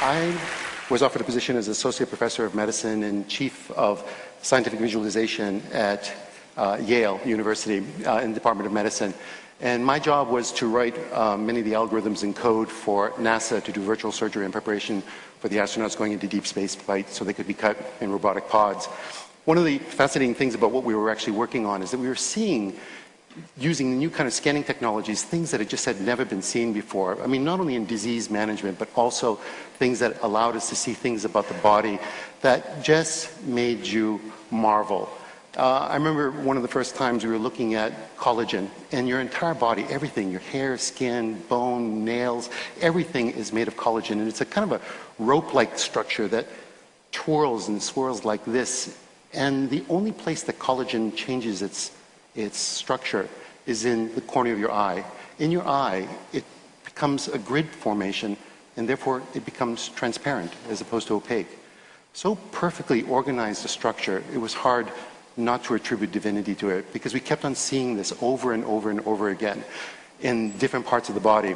I was offered a position as Associate Professor of Medicine and Chief of Scientific Visualization at Yale University in the Department of Medicine. And my job was to write many of the algorithms and code for NASA to do virtual surgery in preparation for the astronauts going into deep space flight so they could be cut in robotic pods. One of the fascinating things about what we were actually working on is that we were seeing, using the new kind of scanning technologies, things that had never been seen before. I mean, not only in disease management, but also things that allowed us to see things about the body that just made you marvel. I remember one of the first times we were looking at collagen, and your entire body, everything, your hair, skin, bone, nails, everything is made of collagen. And it's a kind of a rope-like structure that twirls and swirls like this. And the only place that collagen changes its structure is in the corner of your eye. In your eye, it becomes a grid formation, and therefore it becomes transparent as opposed to opaque. So perfectly organized a structure, it was hard not to attribute divinity to it, because we kept on seeing this over and over and over again in different parts of the body.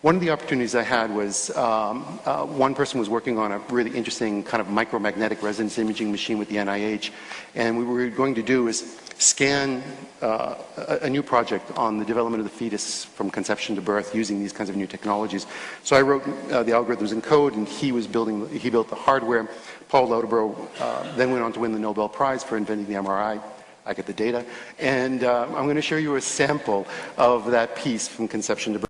One of the opportunities I had was one person was working on a really interesting kind of micromagnetic resonance imaging machine with the NIH, and what we were going to do is scan a new project on the development of the fetus from conception to birth using these kinds of new technologies. So I wrote the algorithms and code, and he built the hardware. Paul Lauterborough then went on to win the Nobel Prize for inventing the MRI. I get the data, and I'm going to show you a sample of that piece from conception to birth.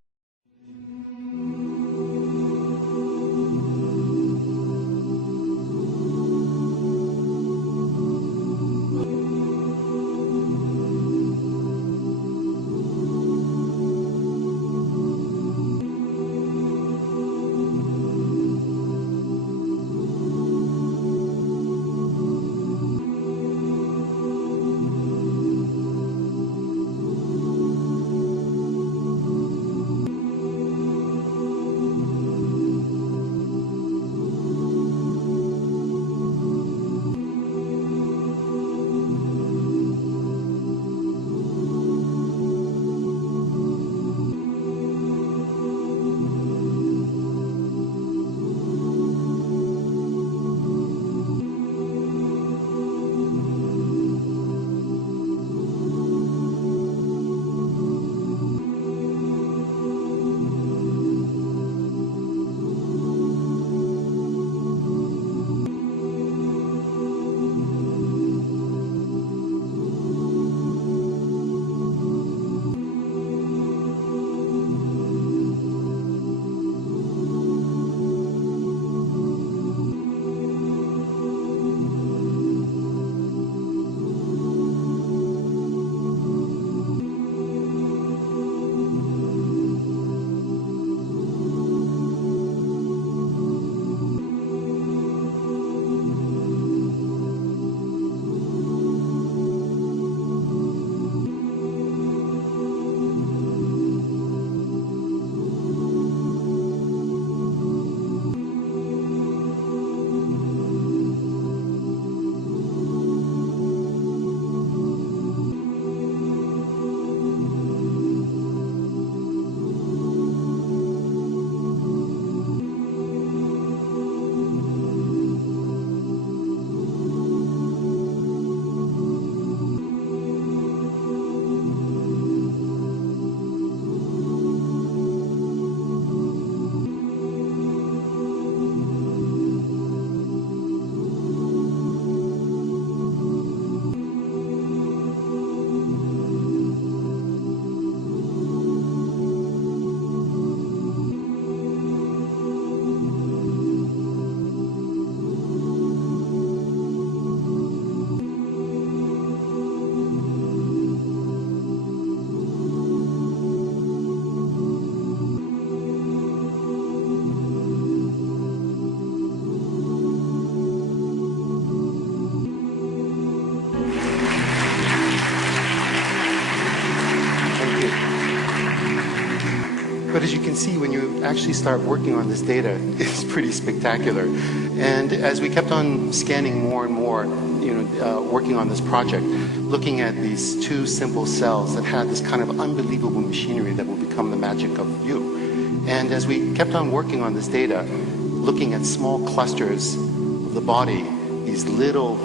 But as you can see, when you actually start working on this data, it's pretty spectacular. And as we kept on scanning more and more, working on this project, looking at these two simple cells that had this kind of unbelievable machinery that will become the magic of you. And as we kept on working on this data, looking at small clusters of the body, these little,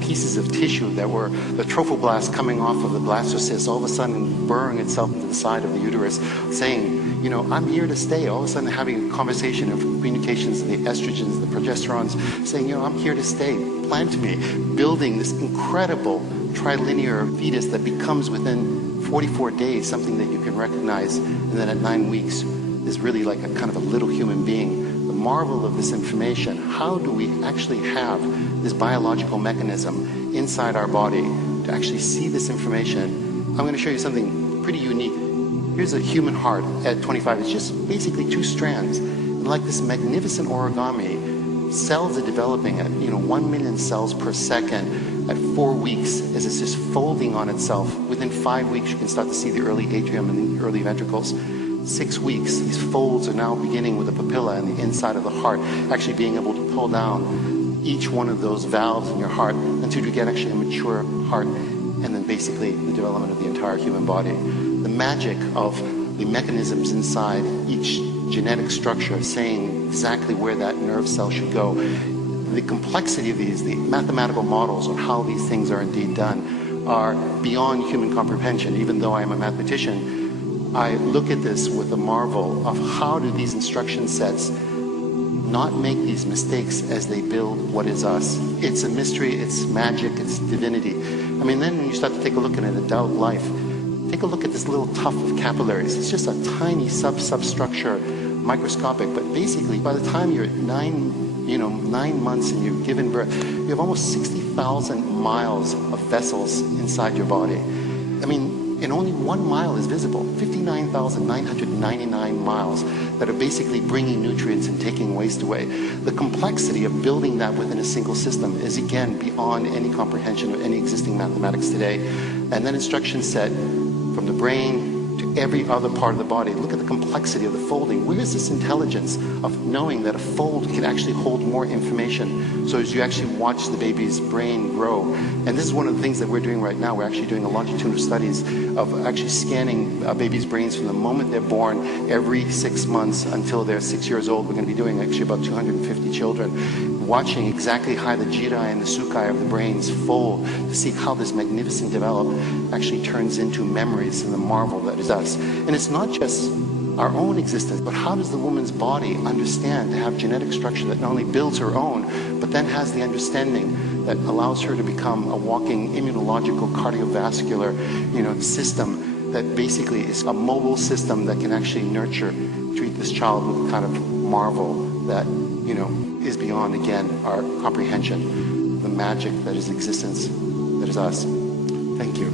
pieces of tissue that were the trophoblast coming off of the blastocyst, all of a sudden burrowing itself into the side of the uterus, saying, I'm here to stay. All of a sudden having a conversation of communications of the estrogens, the progesterones, saying, I'm here to stay. Plant me, building this incredible trilinear fetus that becomes within 44 days something that you can recognize, and then at 9 weeks is really like a kind of a little human being. The marvel of this information, how do we actually have this biological mechanism inside our body to actually see this information? I'm going to show you something pretty unique. Here's a human heart at 25. It's just basically 2 strands. And like this magnificent origami, cells are developing at 1 million cells per second at 4 weeks as it's just folding on itself. Within 5 weeks, you can start to see the early atrium and the early ventricles. 6 weeks, these folds are now beginning with the papilla and the inside of the heart, actually being able to pull down each one of those valves in your heart until you get actually a mature heart, and then basically the development of the entire human body. The magic of the mechanisms inside each genetic structure saying exactly where that nerve cell should go. The complexity of these, the mathematical models on how these things are indeed done are beyond human comprehension. Even though I am a mathematician, I look at this with a marvel of how do these instruction sets not make these mistakes as they build what is us. It's a mystery, it's magic, it's divinity. I mean, then when you start to take a look at an adult life, take a look at this little tuft of capillaries. It's just a tiny substructure, microscopic, but basically by the time you're at 9 months and you've given birth, you have almost 60,000 miles of vessels inside your body. I mean, and only 1 mile is visible, 59,999 miles that are basically bringing nutrients and taking waste away. The complexity of building that within a single system is again beyond any comprehension of any existing mathematics today. And that instruction set from the brain to every other part of the body. Look at the complexity of the folding. Where is this intelligence of knowing that a fold can actually hold more information? So as you actually watch the baby's brain grow, and this is one of the things that we're doing right now. We're actually doing a longitudinal studies of actually scanning babies' brains from the moment they're born every 6 months until they're 6 years old. We're going to be doing actually about 250 children, watching exactly how the jirai and the sukai of the brains fold to see how this magnificent development actually turns into memories and the marvel that is us. And it's not just our own existence, but how does the woman's body understand to have genetic structure that not only builds her own, but then has the understanding that allows her to become a walking immunological cardiovascular, system that basically is a mobile system that can actually nurture, treat this child with a kind of marvel that, is beyond, again, our comprehension, the magic that is existence, that is us. Thank you.